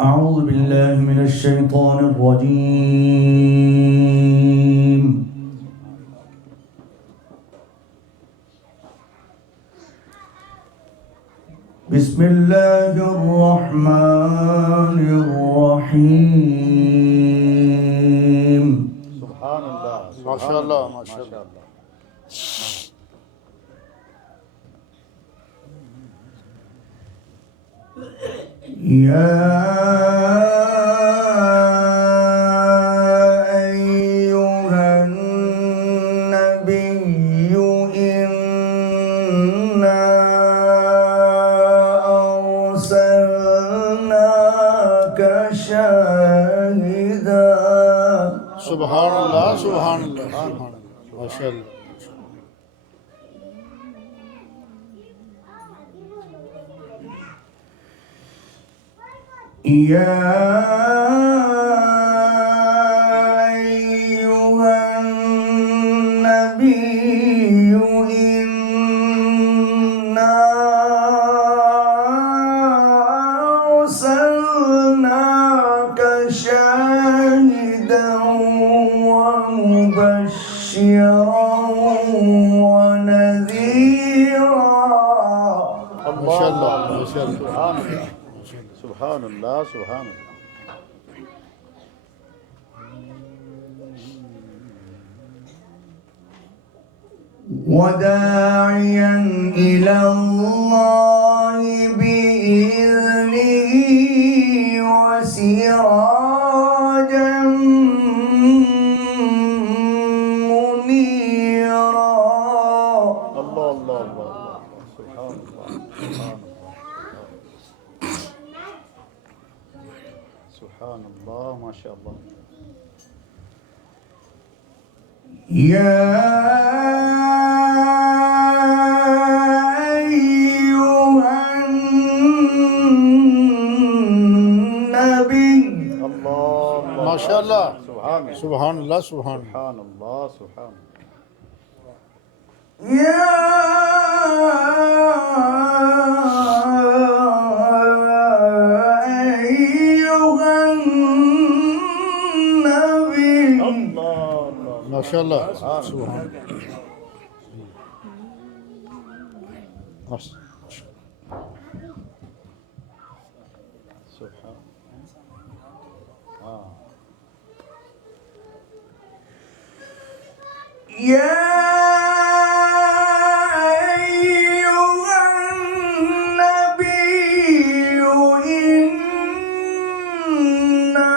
أعوذ بالله من الشيطان الرجيم. بسم الله الرحمن الرحيم. سبحان الله ما شاء الله ما شاء الله. يا أيها النبي إنا أرسلناك شاهدا. سبحان الله سبحان الله سبحان الله ما شاء الله. يا أيها النبي إنا أرسلناك شاهدا ومبشرا ونذيرا. ما شاء الله ما شاء الله. سبحان الله سبحان الله. وداعيا إلى الله بإذنه وسراجا منيرا. الله الله الله سبحان الله سبحان الله ما شاء الله. يا أيها النبي الله ما شاء الله. سبحان الله سبحان الله سبحان الله. سبحان الله سبحان الله. يا أيها النبي الله ما شاء الله سبحان الله. ما شاء الله. سبحان يا أيها النبي إنا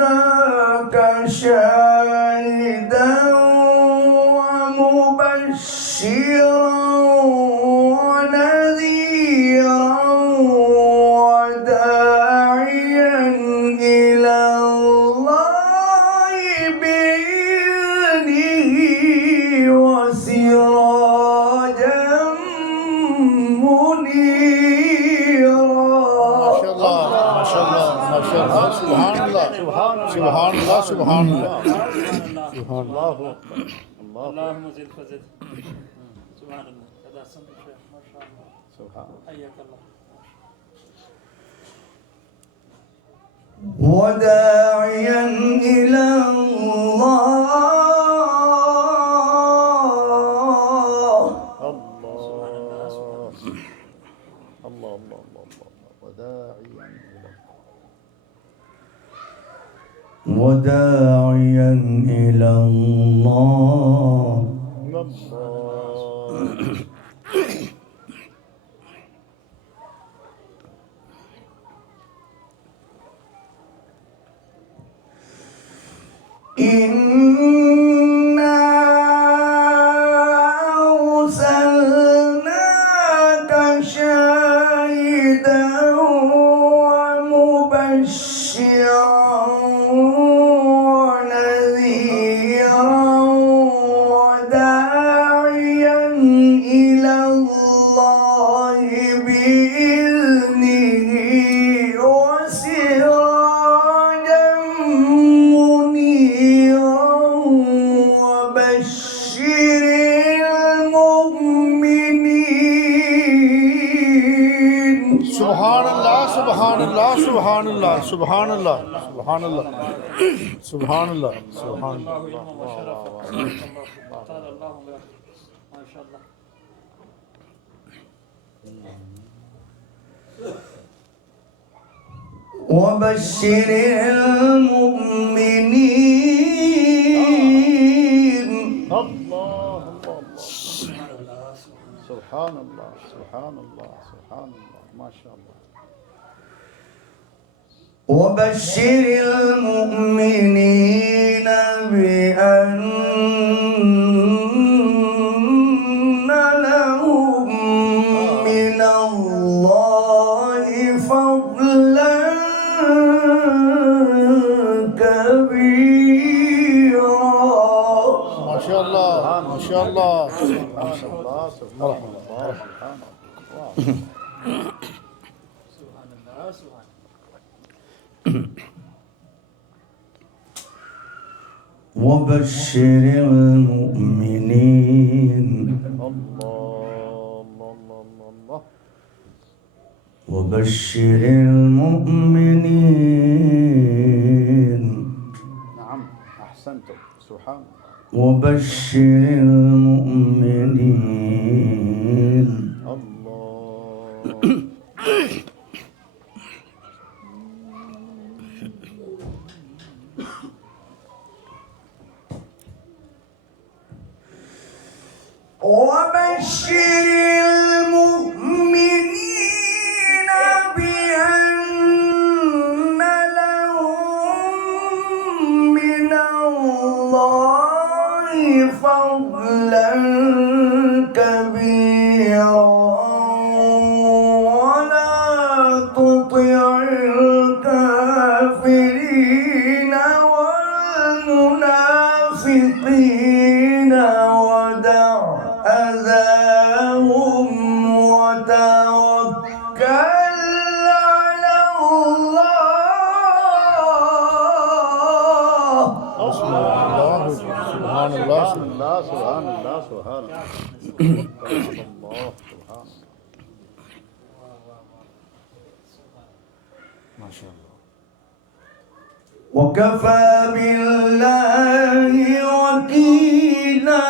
أرسلناك شاهدا ومبشرا ونذيرا وداعيا إلى الله بإذنه وسراجا منيرا. ما شاء الله ما شاء الله ما شاء الله. سبحان الله سبحان الله سبحان الله سبحان الله. الله الله اللهم زد فزد. سبحان الله. هذا أحسنت شيخ ما شاء الله. سبحان الله. حياك الله. وداعيا إلى الله الله الله الله وداعيا إلى وداعيا إلى الله الله. إنا أرسلناك شاهدا ومبشرا ونذيرا وداعيا إلى الله بإذنه وسراجا منيرا. Subhanallah, Subhanallah, Subhanallah, Subhanallah, Subhanallah, Subhanallah. الله علما وشرفا وطال الله بعمره ما شاء الله. وبشر المؤمنين. الله الله سبحان الله سبحان الله سبحان الله ما شاء الله. وبشر المؤمنين بأن لهم من الله فضلا كبيرا. ما شاء الله, ما شاء الله. سبحان الله سبحان الله سبحان الله. سبحان الله سبحان الله. وبشر المؤمنين. الله الله الله. وبشر المؤمنين. نعم أحسنتم سبحان الله. وبشر المؤمنين. الله وبشر المؤمنين بأن لهم من الله فضلا كبيرا ولا تطع الكافرين والمنافقين ودع أذاهم وتوكل على الله. Subhanallah, Subhanallah. سبحان الله سبحان الله سبحان الله سبحان الله. ما شاء الله. وكفى بالله وكيلا.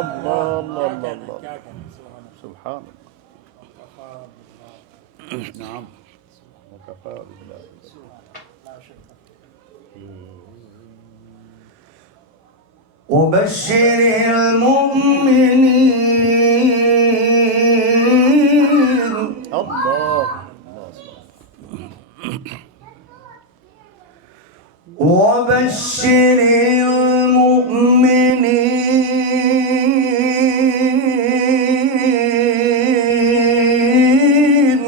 الله الله الله الله سبحان الله. نعم وكفى بالله. وبشر المؤمنين. الله وبشر المؤمنين.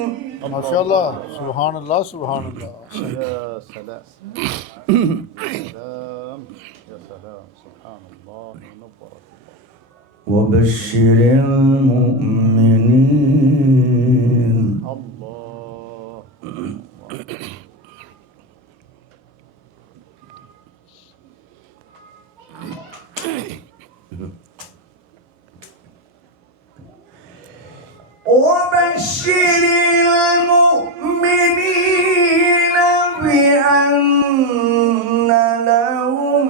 ما شاء الله. Subhanallah, Subhanallah. يا سلام سلام يا سلام سبحان الله ونور الله. وبشر المؤمنين. الله وبشر المؤمنين بأن لهم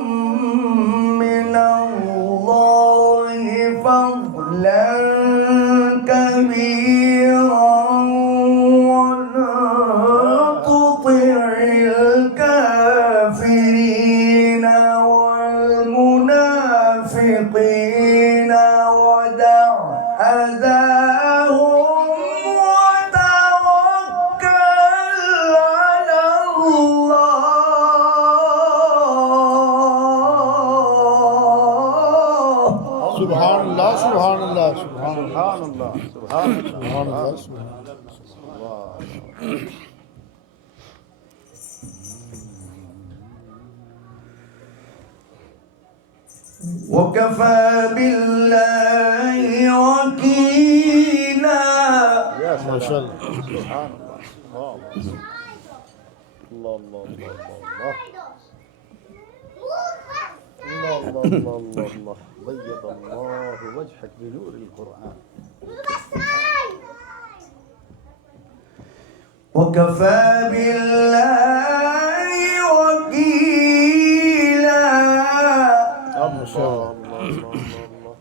من الله فضلا كبيرا ولا تطع الكافرين والمنافقين ودع أذاهم وتوكل على الله. Subhanallah, Subhanallah, Subhanallah. سبحان الله سبحان الله Subhanallah, سبحان Subhanallah. الله. وكفى بالله وكيلا. يا ما شاء سلام الله. سبحان الله الله الله الله الله الله الله الله الله بيض الله وجهك بنور القرآن. وكفى بالله وكيلا. الله الله الله الله.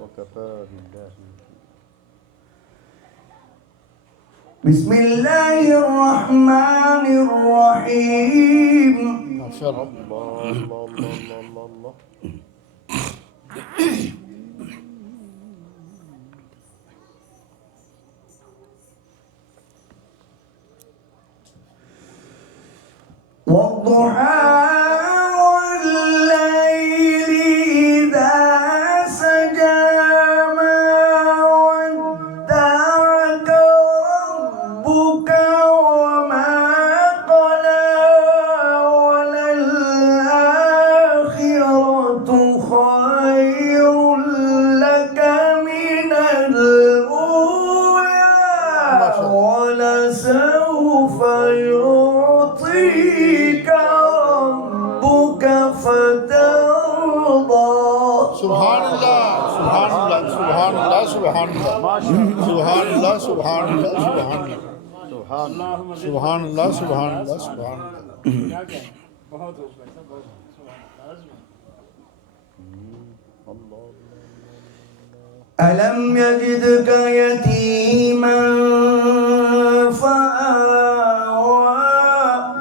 وكفى بالله. بسم الله الرحمن الرحيم. ما شاء الله. الله الله الله الله الله. والضحى والليل إذا سجى ما ودعك ربك وما قلى وللآخرة خير لك من الأولى ولسوف يعطيك ربك فترضى. سبحان الله سبحان الله سبحان الله سبحان الله سبحان الله سبحان الله سبحان الله سبحان الله. اللهم زد سبحان الله سبحان الله سبحان الله. क्या कहें बहुत हो गया बहुत الله. ألم يجدك يتيما فآوى.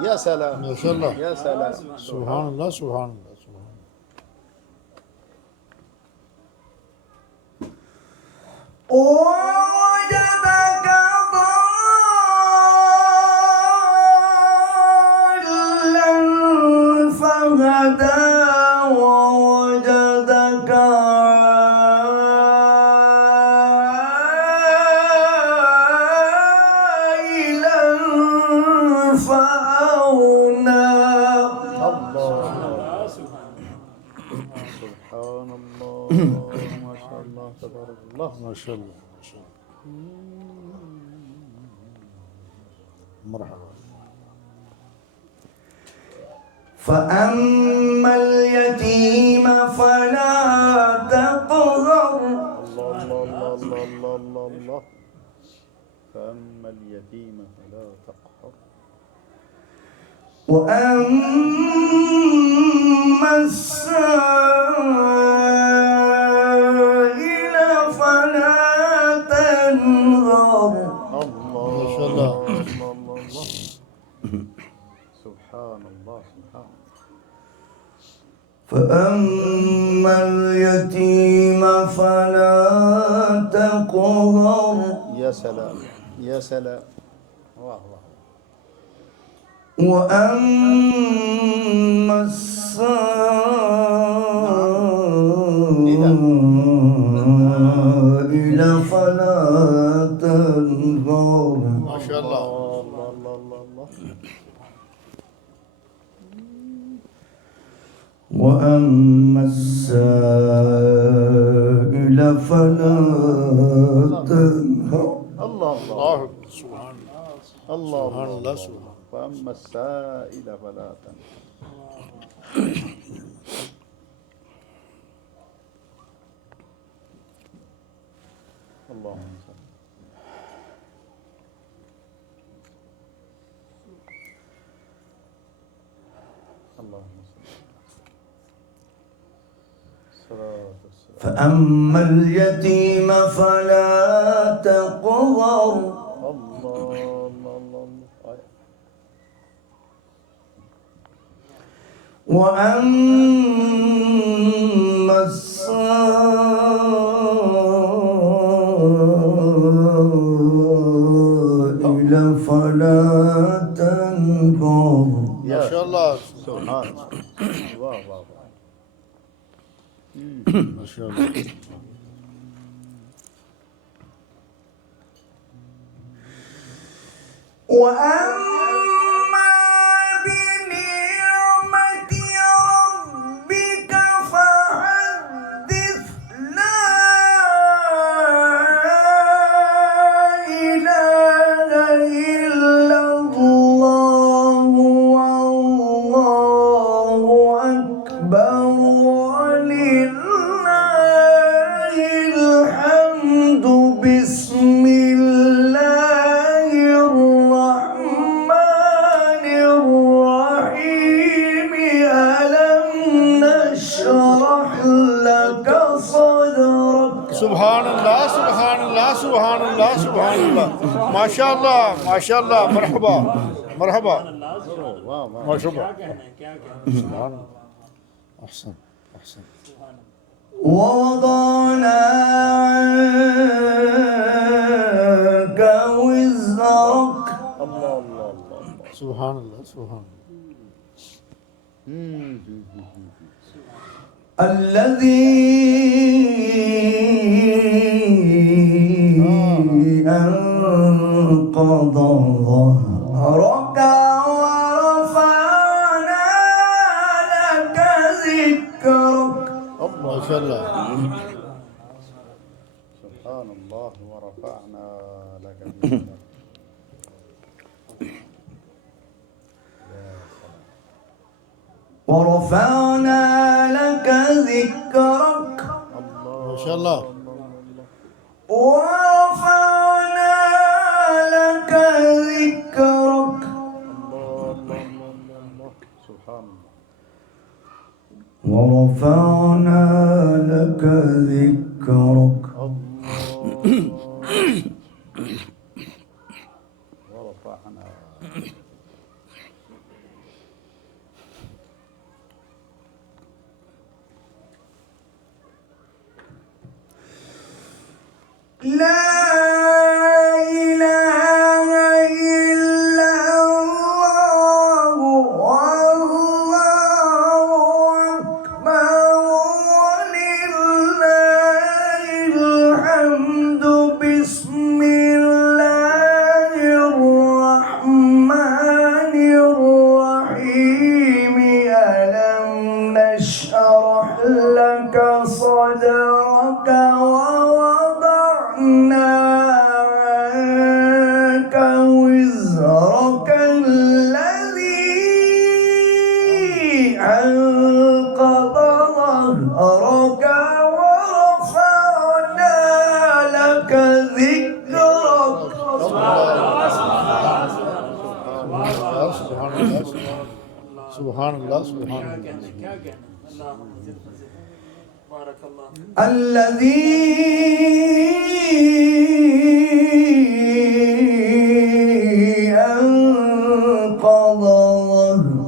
يا سلام. ما شاء الله. يا سلام. سبحان الله سبحان الله سبحان الله. ووجدك ضالا فهدى ووجدك عائلا فأغنى. الله. سبحان الله. ما شاء الله تبارك الله. ما شاء الله ما شاء الله. مرحبا. فأما اليتيم فلا تقهر. الله الله الله الله الله الله. فأما اليتيم فلا تقهر. وأما السائل فلا تنهر. الله. ما شاء الله. الله الله الله. سبحان الله سبحان الله. فأما اليتيم فلا تقهر. يا سلام. يا سلام. واه واه. وأما السائل فلا تنهر. ما شاء الله. الله الله الله الله. وأما السائل فلا تنهر. الله الله. الله سبحان الله الله سبحان الله سبحان الله. فأما السائل فلا تنهر. اللهم صل. اللهم صل. الصلاة والسلام. فأما اليتيم فلا تقهر. الله الله الله الله. وأما السائل فلا تنهر. ما شاء الله سبحان الله. واه واه واه. ما شاء الله. وأما بنعمة ربك فحدث. لا إله إلا الله والله أكبر ولله الحمد. بسم الله Subhanallah, subhanallah, subhanallah, subhanallah. Maşallah, maşallah. Merhaba. Merhaba. वाह वाह Maşallah. क्या कहना है क्या कहना है Ahsan, ahsan. ووضعنا عنك وزرك الله الله الله Subhanallah, subhanallah. الذي أنقض ظهرك ورفعنا لك ذكرك Maşallah. سبحان الله ورفعنا لك ذكرك ورفعنا لك ذكرك Maşallah. ورفعنا لك ذكرك سبحان الله ورفعنا لك ذكرك ورفعنا لا إله إلا الله والله أكبر ولله الحمد بسم الله الرحمن الرحيم ألم نشرح لك صدرك ووضعنا عنك وزرك الذي أنقض ظهرك ورفعنا لك ذكرك Subhanallah, subhanallah, क्या subhanallah. कहना है क्या कहना है अल्लाहुम्मा ज़िद मज़ीद बारक अल्लाह الذي أنقض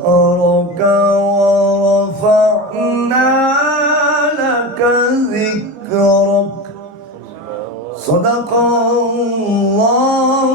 ظهرك ورفعنا لك ذكرك صدق الله